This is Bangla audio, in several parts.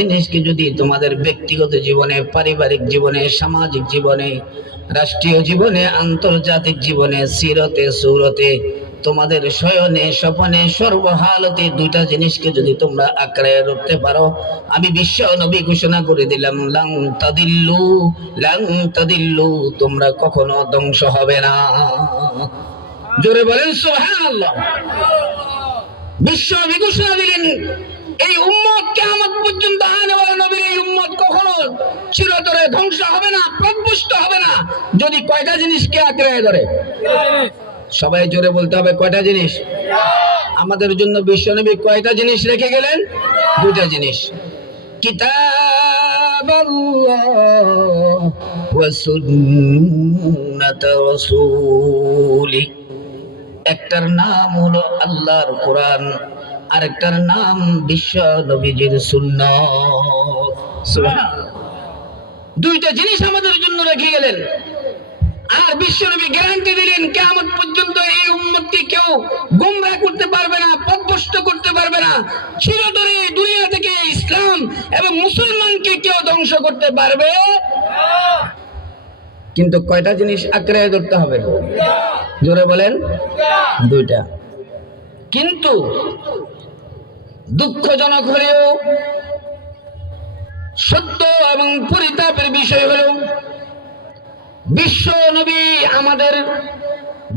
জিনিসকে যদি তোমাদের ব্যক্তিগত জীবনে, পারিবারিক জীবনে, সামাজিক জীবনে, রাষ্ট্রীয় জীবনে, আন্তর্জাতিক জীবনে, সিরতে সুরতে, তোমাদের শয়নে স্বপনে সর্বহালতে দুইটা জিনিসকে যদি তোমরা আঁকড়ে ধরতে পারো, আমি বিশ্ব নবী ঘোষণা করে দিলাম, লাং তাদিল্লু, তোমরা কখনো ধ্বংস হবে না। জোরে বলেন সুবহানাল্লাহ। বিশ্ব নবী ঘোষণা দিলেন, এই উম্মত কিয়ামত পর্যন্ত আনে ওয়ালা নবীর এই উম্মত কখনো চিরতরে ধ্বংস হবে না, প্রতিষ্ঠিত হবে না, যদি কয়টা জিনিসকে আঁকড়ে ধরে। সবাই জোরে বলতে হবে, কয়টা জিনিস? আমাদের জন্য বিশ্বনবী কয়টা জিনিস রেখে গেলেন? দুইটা জিনিস, কিতাবাল্লাহ ওয়া সুন্নাত রাসূলি। একটার নাম হলো আল্লাহর কোরআন, আরেকটার নাম বিশ্ব নবীজির সুন্নাত। সুবহানাল্লাহ। দুইটা জিনিস আমাদের জন্য রেখে গেলেন। আর বিশ্ব নবী গ্যারান্টি দিলেন, কিয়ামত পর্যন্ত এই উম্মতকে কেউ গোমরাহ করতে পারবে না, পথভ্রষ্ট করতে পারবে না, চিরতরে দুনিয়া থেকে ইসলাম এবং মুসলমানকে কেউ ধ্বংস করতে পারবে না। কিন্তু কয়টা জিনিস আঁকড়ে ধরতে হবে? জোরে বলেন, দুইটা। কিন্তু দুঃখজনক হলেও সত্য এবং পরিতাপের বিষয় হলো, বিশ্ব নবী আমাদের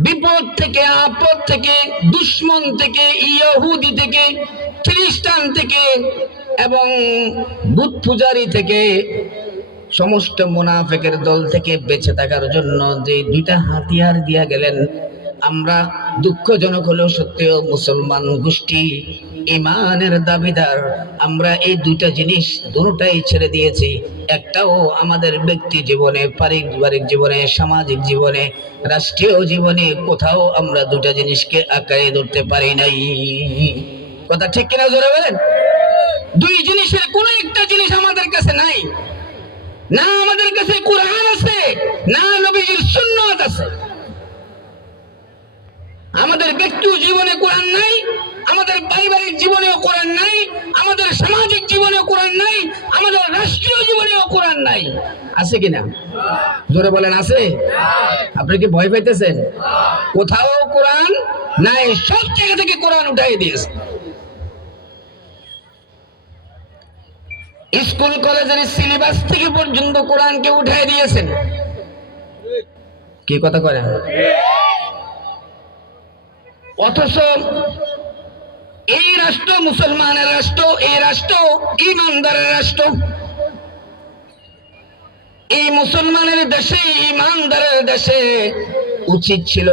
বিপদ থেকে, আপদ থেকে, দুশমন থেকে, ইহুদি থেকে, খ্রিস্টান থেকে এবং বুত পূজারী থেকে, সমস্ত মুনাফিকের দল থেকে বেঁচে থাকার জন্য যে দুইটা হাতিয়ার দিয়া গেলেন, আমরা দুঃখজনক হলেও সত্যিও মুসলমান গোষ্ঠী, ইমানের দাবিদার, আমরা এই দুইটা জিনিস দুটোটাই ছেড়ে দিয়েছি। একটাও আমাদের ব্যক্তি জীবনে, পারিবারিক জীবনে, সামাজিক জীবনে, রাষ্ট্রীয় জীবনে কোথাও আমরা দুইটা জিনিসকে আঁকড়ে ধরতে পারি নাই। কথা ঠিক কিনা জোরে বলেন? দুই জিনিসের কোন একটা জিনিস আমাদের কাছে নাই। না আমাদের কাছে কোরআন আছে, না নবীজির সুন্নাত আছে। আমাদের ব্যক্তি জীবনে কোরআন নাই, আমাদের পারিবারিক জীবনেও কোরআন নাই, আমাদের সামাজিক জীবনেও কোরআন নাই, আমাদের রাষ্ট্রীয় জীবনেও কোরআন নাই। আছে কিনা জোরে বলেন, আছে? আপনি কি ভয় পাইতেছেন? কোথাও কোরআন নাই, সব জায়গা থেকে কোরআন উঠাই দিয়েছে। স্কুল কলেজের সিলেবাস থেকে পর্যন্ত কোরআনকে উঠাই দিয়েছেন। কি কথা করেন? অথচ এই রাষ্ট্র মুসলমানের রাষ্ট্র, এই রাষ্ট্র ইমানদারের রাষ্ট্র। এই মুসলমানের দেশে, ইমানদারের দেশে উচিত ছিল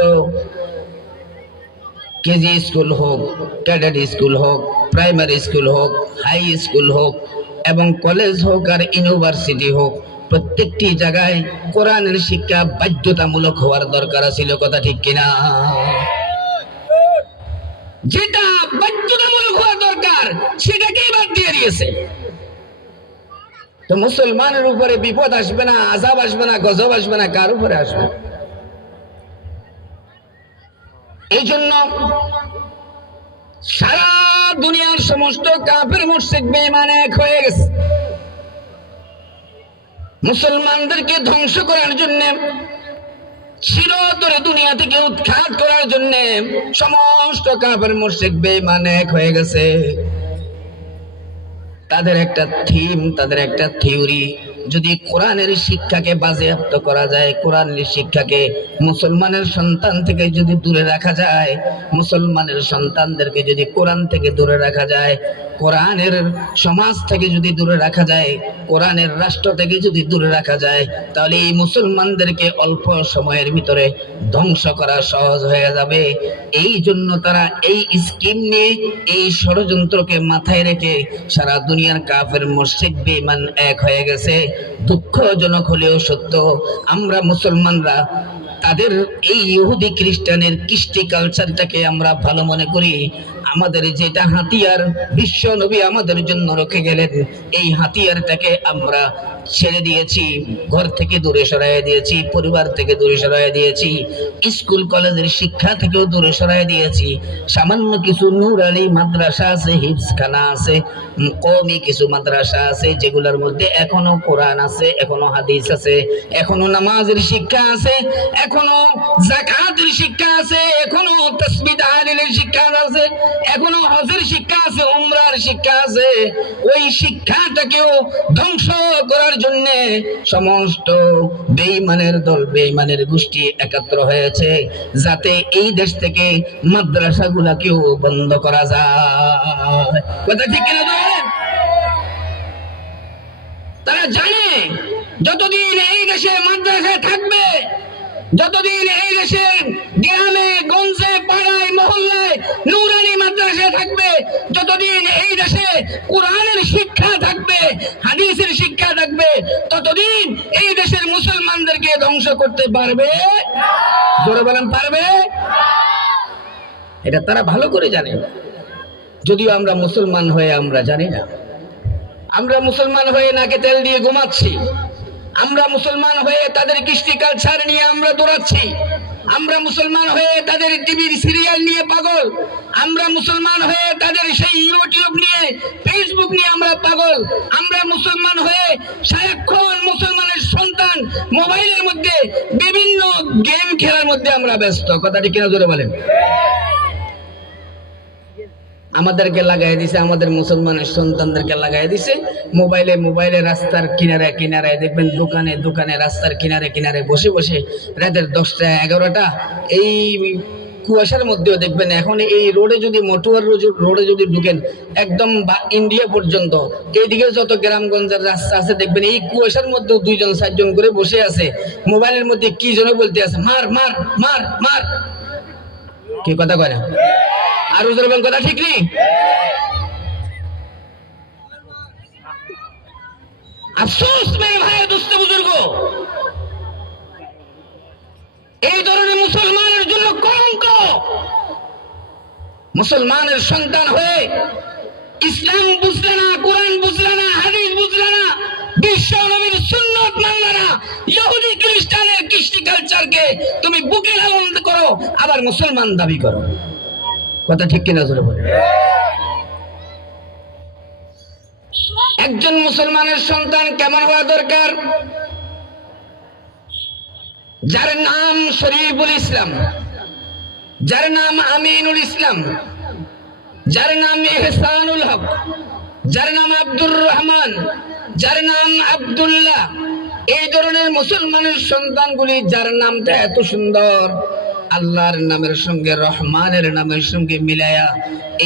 কেজি স্কুল হোক, ক্যাডেট স্কুল হোক, প্রাইমারি স্কুল হোক, হাই স্কুল হোক এবং কলেজ হোক আর ইউনিভার্সিটি হোক, প্রত্যেকটি জায়গায় কোরআনের শিক্ষা বাধ্যতামূলক হওয়ার দরকার ছিল। কথা ঠিক কিনা? যেটা বাধ্যতামূলক হওয়া দরকার সেটাকেই বাদ দিয়ে দিয়েছে। তো মুসলমানের উপরে বিপদ আসবে না, আযাব আসবে না, গজব আসবে না, কার উপরে আসবে? এই জন্য সারা দুনিয়ার সমস্ত কাফের মুশরিক বেঈমান এক হয়ে গেছে। মুসলমানদেরকে ধ্বংস করার জন্য, চিরতরে দুনিয়া থেকে উৎখাত করার জন্য সমস্ত কাফের মুশরিক বেঈমান এক হয়ে গেছে। তাদের একটা থিম, তাদের একটা থিওরি, যদি কোরআনের শিক্ষাকে বাজেয়াপ্ত করা যায়, কোরআনের শিক্ষাকে মুসলমানের সন্তান থেকে যদি দূরে রাখা যায়, মুসলমানের সন্তানদেরকে যদি কোরআন থেকে দূরে রাখা যায়, কোরআনের সমাজ থেকে যদি দূরে রাখা যায়, কোরআনের রাষ্ট্র থেকে যদি দূরে রাখা যায়, তাহলে এই মুসলমানদেরকে অল্প সময়ের ভিতরে ধ্বংস করা সহজ হয়ে যাবে। এই জন্য তারা এই স্কিম নিয়ে, এই ষড়যন্ত্রকে মাথায় রেখে সারা দুনিয়ার কাফের মুশরিক বেঈমান এক হয়ে গেছে। দুঃখজনক হলেও সত্য, আমরা মুসলমানরা তাদের এই ইহুদি খ্রিস্টানের কৃষ্টি কালচারটাকে আমরা ভালো মনে করি, আমাদের যেটা হাতিয়ার বিশ্ব নবী আমাদের জন্য রেখে গেলেন, এই হাতিয়ারটাকে আমরা ছেড়ে দিয়েছি, ঘর থেকে দূরে সরাইয়া দিয়েছি, পরিবার থেকে দূরে সরাইয়া দিয়েছি, স্কুল কলেজের শিক্ষা থেকেও দূরে সরাইয়া দিয়েছি। সামান্য কিছু নূরানি মাদ্রাসা আছে, হিফজখানা আছে, কওমি কিছু মাদ্রাসা আছে, যেগুলোর মধ্যে এখনো কোরআন আছে, এখনো হাদিস আছে, এখনো নামাজের শিক্ষা আছে, এখনো যাকাতের শিক্ষা আছে, এখনো তাসবিহ তাহলিলের শিক্ষা আছে, এখনো হজের শিক্ষা আছে, উমরার শিক্ষা আছে। ওই শিক্ষাটাকেও ধ্বংস করার জন্য সমস্ত বেঈমানের দল, বেঈমানের গোষ্ঠী একাত্র হয়েছে, যাতে এই দেশ থেকে মাদ্রাসাগুলাকেও বন্ধ করা যায়। কথা ঠিক কিনা বলেন? তারা জানে যতদিন এই দেশে মাদ্রাসা থাকবে, যতদিন এই দেশের গ্রামে গঞ্জে পাড়ায় মহল্লায় নূরানি মাদ্রাসা থাকবে, যতদিন এই দেশে কোরআনের শিক্ষা থাকবে, হাদিসের শিক্ষা থাকবে, ততদিন এই দেশের মুসলমানদেরকে ধ্বংস করতে পারবে না। জোরে বলেন পারবে? এটা তারা ভালো করে জানে, যদিও আমরা মুসলমান হয়ে আমরা জানি না। আমরা মুসলমান হয়ে নাকে তেল দিয়ে ঘুমাচ্ছি, আমরা মুসলমান হয়ে তাদের কৃষ্টি কালচার নিয়ে আমরা দৌড়াচ্ছি, আমরা মুসলমান হয়ে তাদের টিভির সিরিয়াল নিয়ে পাগল, আমরা মুসলমান হয়ে তাদের সেই ইউটিউব নিয়ে, ফেসবুক নিয়ে আমরা পাগল, আমরা মুসলমান হয়ে সারাক্ষণ মুসলমানের সন্তান মোবাইলের মধ্যে বিভিন্ন গেম খেলার মধ্যে আমরা ব্যস্ত। কথাটি কিনা জোরে বলেন? আমাদেরকে লাগাই দিছে, আমাদের মুসলমানের সন্তানদেরকে লাগাই দিছে মোবাইলে, মোবাইলে রাস্তার কিনারে কিনারে দেখবেন, দোকানে দোকানে, রাস্তার কিনারে কিনারে বসে বসে রাতের 10টা 11টা এই কুয়াশার মধ্যেও দেখবেন। এখন এই রোডে যদি মটুয়ার রোডে যদি ঢুকেন একদম ইন্ডিয়া পর্যন্ত, এইদিকে যত গ্রামগঞ্জের রাস্তা আছে দেখবেন এই কুয়াশার মধ্যেও 2জন 4জন করে বসে আছে, মোবাইলের মধ্যে কি যেন বলতে আছে, মার মার মার মার। কি কথা কয় না? আর উজরবেন কথা ঠিক নেই? আফসোস মেরে ভাই, দুস্থ বুজুর্গ, এই ধরনের মুসলমানের জন্য কলঙ্ক। মুসলমানের সন্তান হয়ে ইসলাম বুঝলে না, কোরআন বুঝলে না, হাদিস বুঝলে না, বিশ্ব নবীর সুন্নত মানলে না, ইহুদি খ্রিস্টানের কৃষ্টি কালচারকে তুমি বুকে লালন করো, আবার মুসলমান দাবি করো। কথা ঠিক কিনা জোরে বলে? একজন মুসলমানের সন্তান কেমন হওয়া দরকার? যার নাম শরীফুল ইসলাম, যার নাম আমিনুল ইসলাম, যার নাম ইহসানুল হক, যার নাম আব্দুর রহমান, যার নাম আব্দুল্লাহ, এই ধরনের মুসলমানের সন্তানগুলি যার নামটা এত সুন্দর, আল্লাহর নামের সঙ্গে রহমানের নামের সঙ্গে মিলায়া,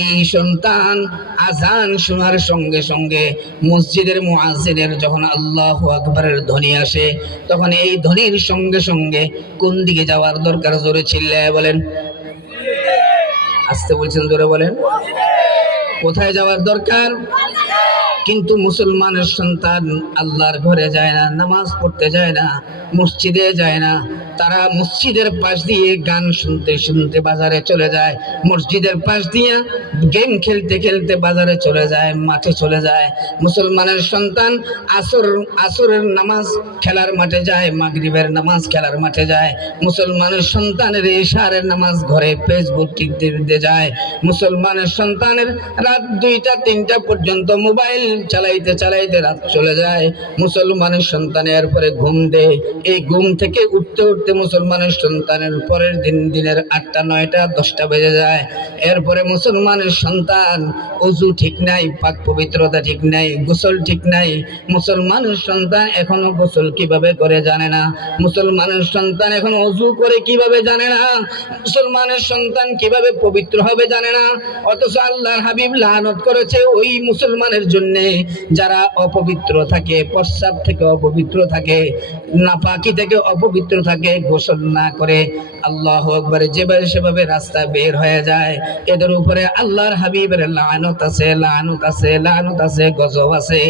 এই সন্তান আজান শোনার সঙ্গে সঙ্গে মসজিদের মুয়াজ্জিনের যখন আল্লাহু আকবারের ধ্বনি আসে, তখন এই ধ্বনির সঙ্গে সঙ্গে কোন দিকে যাওয়ার দরকার? জোরে চিল্লায় বলেন। আসতে বলছেন, জোরে বলেন। কোথায় যাওয়ার দরকার? কিন্তু মুসলমানের সন্তান আল্লাহর ঘরে যায় না, নামাজ পড়তে যায় না, মসজিদে যায় না, তারা মসজিদের পাশ দিয়ে গান শুনতে শুনতে বাজারে চলে যায়, মসজিদের পাশ দিয়ে গেম খেলতে খেলতে বাজারে চলে যায়, মাঠে চলে যায়। মুসলমানের সন্তান আসরের নামাজ খেলার মাঠে যায়, মাগরিবের নামাজ খেলার মাঠে যায়। মুসলমানের সন্তানের ইশারের নামাজ ঘরে ফেসবুক টিপতে যায়। মুসলমানের সন্তানের রাত 2টা 3টা পর্যন্ত মোবাইল চালাইতে চালাইতে রাত চলে যায়। মুসলমানের সন্তানের পরে ঘুম দেয়, এই ঘুম থেকে উঠতে উঠতে মুসলমানের সন্তানের পরের দিনের 8টা 9টা 10টা বেজে যায়। এরপরে মুসলমানের সন্তান ওযু ঠিক নাই, পাক পবিত্রতা ঠিক নাই, গোসল ঠিক নাই। মুসলমানের সন্তান এখনো গোসল কিভাবে করে জানে না, মুসলমানের সন্তান এখন ওযু করে কিভাবে জানে না, মুসলমানের সন্তান কিভাবে পবিত্র হবে জানে না। অথচ আল্লাহর হাবিব লানত করেছে ওই মুসলমানের জন্য যারা অপবিত্র থাকে, প্রস্রাব থেকে অপবিত্র থাকে, নাপাকি থেকে অপবিত্র থাকে, গোসল না করে আল্লাহু আকবার যেভাবে সেভাবে রাস্তায় বের হয়ে যায়, এদের উপরে আল্লাহর হাবিবের লানত আছে, লানত আছে, লানত আছে, গজব আছে।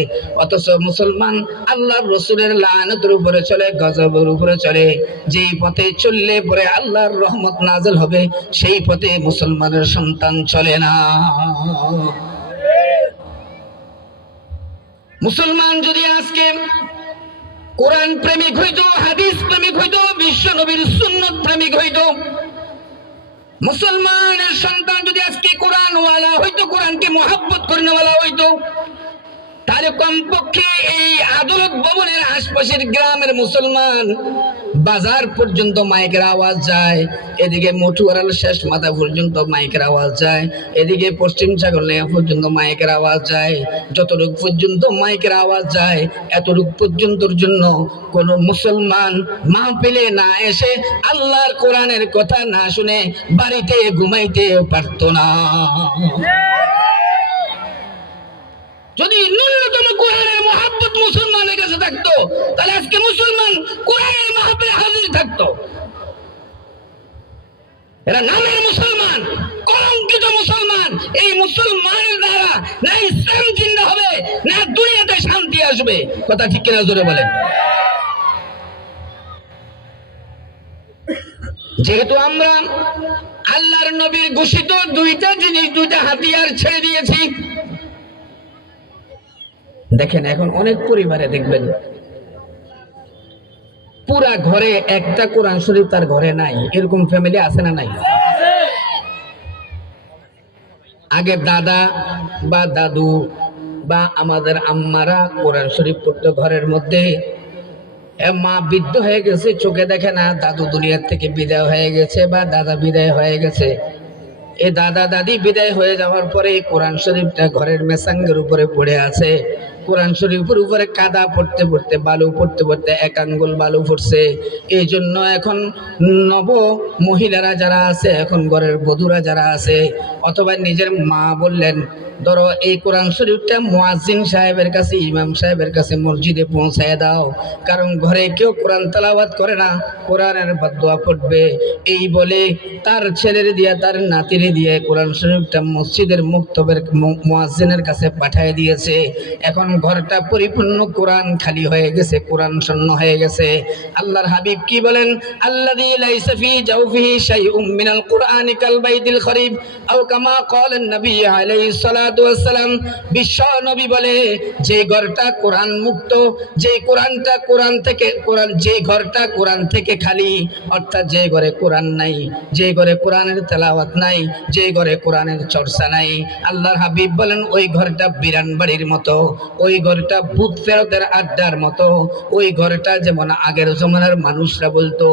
অথচ মুসলমান আল্লাহর রাসূলের লানতের উপরে চলে, গজবের উপরে চলে। যেই পথে চললে পরে আল্লাহর রহমত নাযিল হবে, সেই পথে মুসলমানের সন্তান চলে না। মুসলমান যদি আজকে কোরআন প্রেমিক হইতো, হাদিস প্রেমিক হইতো, বিশ্ব নবীর সুন্নত প্রেমিক হইতো, মুসলমানের সন্তান যদি আজকে কোরআন ওয়ালা হইতো, কোরআনকে মহব্বত করেনওয়ালা হইতো, তাহলে কমপক্ষে এই আদালত ভবনের আশপাশের গ্রামের মুসলমান বাজার পর্যন্ত মাইকের আওয়াজ যায়, এদিকে মঠুয়ারাল শেষ মাথা পর্যন্ত মাইকের আওয়াজ যায়, এদিকে পশ্চিম ছাগলনাইয়া পর্যন্ত মাইকের আওয়াজ যায়। যতটুক পর্যন্ত মাইকের আওয়াজ যায়, এতটুক পর্যন্তর জন্য কোন মুসলমান মাহফিলে না এসে আল্লাহর কোরআনের কথা না শুনে বাড়িতে ঘুমাইতে পারত না। যদি ন্যূনতম কোরআনের মহব্বত মুসলমানের কাছে থাকতো, তাহলে আজকে মুসলমান কোরআনের মাহফিলে হাজির থাকতো। এরা নামের মুসলমান, কলঙ্কিত মুসলমান। এই মুসলমানের দ্বারা না ইসলাম জিন্দা হবে, না দুনিয়াতে শান্তি আসবে। কথা ঠিক কিনা জোরে বলেন। যেহেতু আমরা আল্লাহর নবীর ঘোষিত দুইটা জিনিস, দুইটা হাতিয়ার ছেড়ে দিয়েছি, দেখেন এখন অনেক পরিবারে দেখবেন পুরা ঘরে একটা কোরআন শরীফ তার ঘরে নাই, এরকম ফ্যামিলি আছে না নাই? আগে দাদা বা দাদু বা আমাদের আম্মারা কোরআন শরীফ পড়তো ঘরের মধ্যে। মা বৃদ্ধ হয়ে গেছে, চোখে দেখে না, দাদু দুনিয়ার থেকে বিদায় হয়ে গেছে বা দাদা বিদায় হয়ে গেছে। এই দাদা দাদি বিদায় হয়ে যাওয়ার পরে কোরআন শরীফটা ঘরের মেসাঙ্গের উপরে পড়ে আছে। কোরআন শরীফের উপরে কাদা পড়তে পড়তে, বালু পড়তে পড়তে এক আঙ্গুল বালু পড়ছে। এই জন্য এখন নব মহিলারা যারা আছে, এখন ঘরের বধূরা যারা আছে, অথবা নিজের মা বললেন, ধরো এই কোরআন শরীফটা মুয়াজ্জিন সাহেবের কাছে, ইমাম সাহেবের কাছে মসজিদে পৌঁছায় দাও, কারণ ঘরে কেউ কোরআন তেলাওয়াত করে না, কোরআনের বদদুয়া পড়বে। এই বলে তার ছেলের দিয়া, তার নাতিরে দিয়ে কোরআন শরীফটা মসজিদের মুক্তবের মুয়াজ্জিনের কাছে পাঠিয়ে দিয়েছে। এখন ঘরটা পরিপূর্ণ কোরআন খালি হয়ে গেছে, কোরআন শূন্য হয়ে গেছে। আল্লাহর হাবিব কি বলেন? আল্লাযী লাইসা ফী জাওফিহি শাইউম মিনাল কুরআনি কাল বাইতিল খরিব আও কামা ক্বালান নবী আলাইহিস সালাতু ওয়াস সালাম। বিশ্ব নবী বলে, যে ঘরটা কোরআন মুক্ত, যে কোরআনটা কোরআন থেকে, কোরআন যে ঘরটা কোরআন থেকে খালি, অর্থাৎ যে ঘরে কোরআন নাই, যে ঘরে কোরআনের তেলাওয়াত নাই, যে ঘরে কোরআনের চর্চা নাই, আল্লাহর হাবিব বলেন ওই ঘরটা বিরান বাড়ির মতো, ওই ঘরটা ভূত ফেরতের আড্ডার মতো। ওই ঘরটা যেমন আগের জমানার মানুষরা বলতো,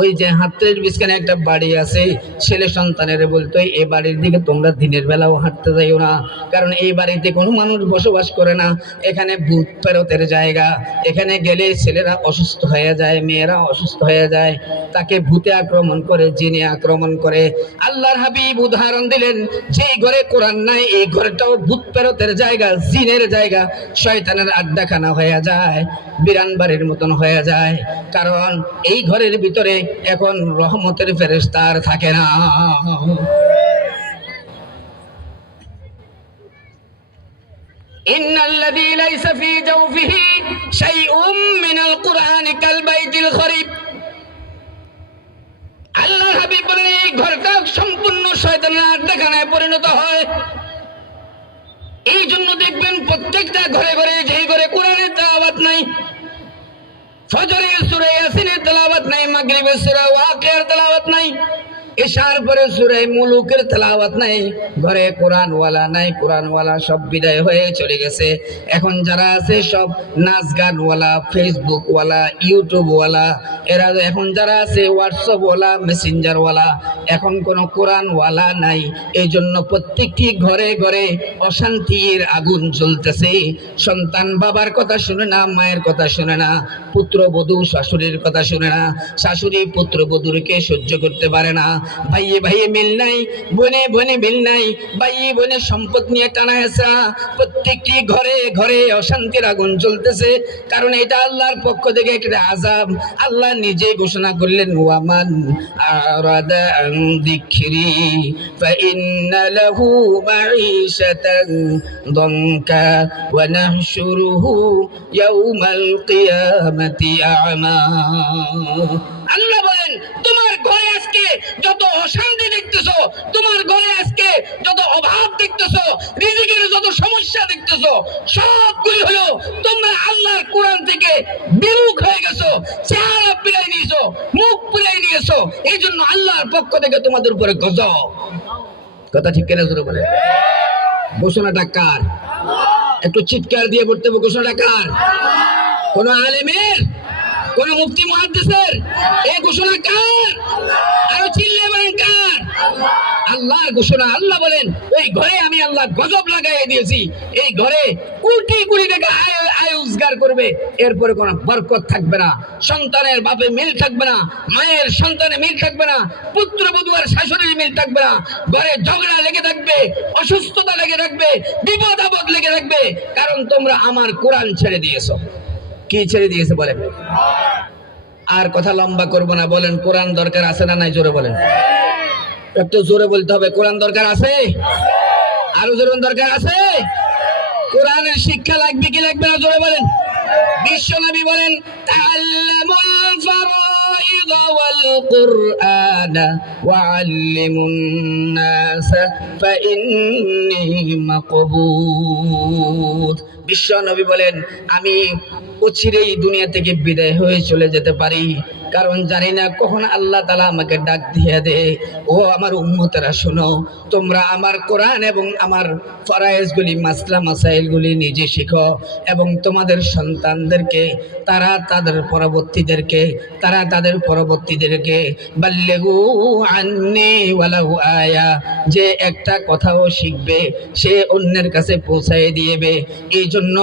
ওই যে হাতের বিছখানে একটা বাড়ি আছে, ছেলে সন্তানের বলতো এই বাড়ির দিকে তোমরা দিনের বেলাও হাঁটতে যাইও না, কারণ এই বাড়িতে কোনো মানুষ বসবাস করে না, এখানে ভূত ফেরতের জায়গা, এখানে গেলে ছেলেরা অসুস্থ হয়ে যায়, মেয়েরা অসুস্থ হয়ে যায়, তাকে ভূতে আক্রমণ করে, জিনে আক্রমণ করে। আল্লাহর হাবিব উদাহরণ দিলেন, যেই ঘরে কোরআন নাই, এই ঘরটাও ভূত ফেরতের জায়গা, জিনের জায়গা, শয়তানের আড্ডাখানা হয়ে যায়, বিরান বাড়ির মতন হয়ে যায়। কারণ এই ঘরের ভিতরে এখন রহমতের ফেরেশতা আর থাকে না। ইন্নাল্লাযী লাইসা ফী জাওফিহি শাইউম মিনাল কুরআনি কাল বাইতিল খরিব। আল্লাহর হাবিব বলেন, এই ঘরটা সম্পূর্ণ শয়তানের আড্ডাখানায় পরিণত হয়। এই জন্য দেখবেন প্রত্যেকটা ঘরে ঘরে, যেই ঘরে কোরআনের তেলাওয়াত নাই, ফজরের সূরা ইয়াসিনের তেলাওয়াত নাই, মাগরিবের সূরা ওয়াকিয়ার তেলাওয়াত নাই, এশার পরে সূরা মুলুকের তেলাওয়াত নাই, ঘরে কোরআনওয়ালা নাই, কোরআনওয়ালা সব বিদায় হয়ে চলে গেছে। এখন যারা আছে সব নাচ গানওয়ালা, ফেসবুকওয়ালা, ইউটিউবওয়ালা, এরা এখন যারা আছে হোয়াটসঅ্যাপওয়ালা, মেসেঞ্জারওয়ালা, এখন কোনো কোরআনওয়ালা নাই। এই জন্য প্রত্যেকটি ঘরে ঘরে অশান্তির আগুন জ্বলতেছে। সন্তান বাবার কথা শুনে না, মায়ের কথা শুনে না, পুত্রবধূ শাশুড়ির কথা শুনে না, শাশুড়ি পুত্রবধূকে সহ্য করতে পারে না, ভাইয়ে ভাইয়ে মিল নাই, বনে বনে মিল নাই, ভাইয়ে বনে সম্পদ নিয়ে টানা হেসা, প্রত্যেকটি ঘরে ঘরে অশান্তির আগুন চলতেছে। কারণ এটা আল্লাহর পক্ষ থেকে একটা আযাব। আল্লাহ নিজে ঘোষণা করলেন, ওয়ামান আরাদা আন যিকরি ফাইন্না লাহু মাঈশাতান দানকা ওয়া নাহশুরুহু ইয়াউমাল কিয়ামাতি আ'মা। আল্লাহ বলেন, তোমার ঘরে আজকে যত অশান্তি দেখতেছো, তোমার ঘরে আজকে যত অভাব দেখতেছো, রিজিকের যত সমস্যা দেখতেছো, সবগুলি হলো তোমরা আল্লাহর কোরআন থেকে বিমুখ হয়ে গেছো, চেহারা ফিরাই নিয়েছো, মুখ ফিরাই নিয়েছো। এই জন্য আল্লাহর পক্ষ থেকে তোমাদের উপরে গজব। কথা ঠিক কিনা জোরে বলে? ঘোষণাটা কার? একটু চিৎকার দিয়ে বলতে হবে, ঘোষণাটা কার? কোন আলেমের? কোন মুফতি মুহাদ্দিসের? এই ঘোষণা কার? আরো চিল্লে বলেন কার? আল্লাহর ঘোষণা। আল্লাহ বলেন, ওই ঘরে আমি আল্লাহ গজব লাগাই দিয়েছি। এই ঘরে কোটি কোটি টাকা আয় রোজগার করবে, এরপরে কোনো বরকত থাকবে না, সন্তানের বাপে মিল থাকবে না, মায়ের সন্তানে মিল থাকবে না, পুত্রবধূ আর শাশুড়ির মিল থাকবে না, ঘরে ঝগড়া লেগে থাকবে, অসুস্থতা লেগে থাকবে, বিপদ আপদ লেগে থাকবে। কারণ তোমরা আমার কোরআন ছেড়ে দিয়েছো। কি ছেড়ে দিয়েছে বলেন? আর কথা লম্বা করবো না, বলেন কোরআন দরকার আছে না নাই? জোরে বলেন, একটু জোরে বলতে হবে। কোরআন দরকার আছে? আরো জোরে দরকার আছে? কোরআনের শিক্ষা লাগবে কি লাগবে না? জোরে বলেন। বিশ্ব নবী বলেন, তাআল্লামুল ফারাইদ ওয়াল কুরআন ওয়া আল্লিমুন নাস ফাইন্নী মাকবুদ। বিশ্ব নবী বলেন, আমি অচিরেই দুনিয়া থেকে বিদায় হয়ে চলে যেতে পারি, কারণ জানি না কখন আল্লাহ তাআলা আমাকে ডাক দিয়ে দে। ও আমার উম্মতেরা শোনো, তোমরা আমার কোরআন এবং আমার ফরায়েজগুলি, মাসলা মাসাইলগুলি নিজে শিখো, এবং তোমাদের সন্তানদেরকে, তারা তাদের পরবর্তীদেরকে বাল্লিগু আন্নি ওয়ালাউ আয়া, যে একটা কথাও শিখবে সে অন্যের কাছে পৌঁছায় দিয়েবে। এই জন্য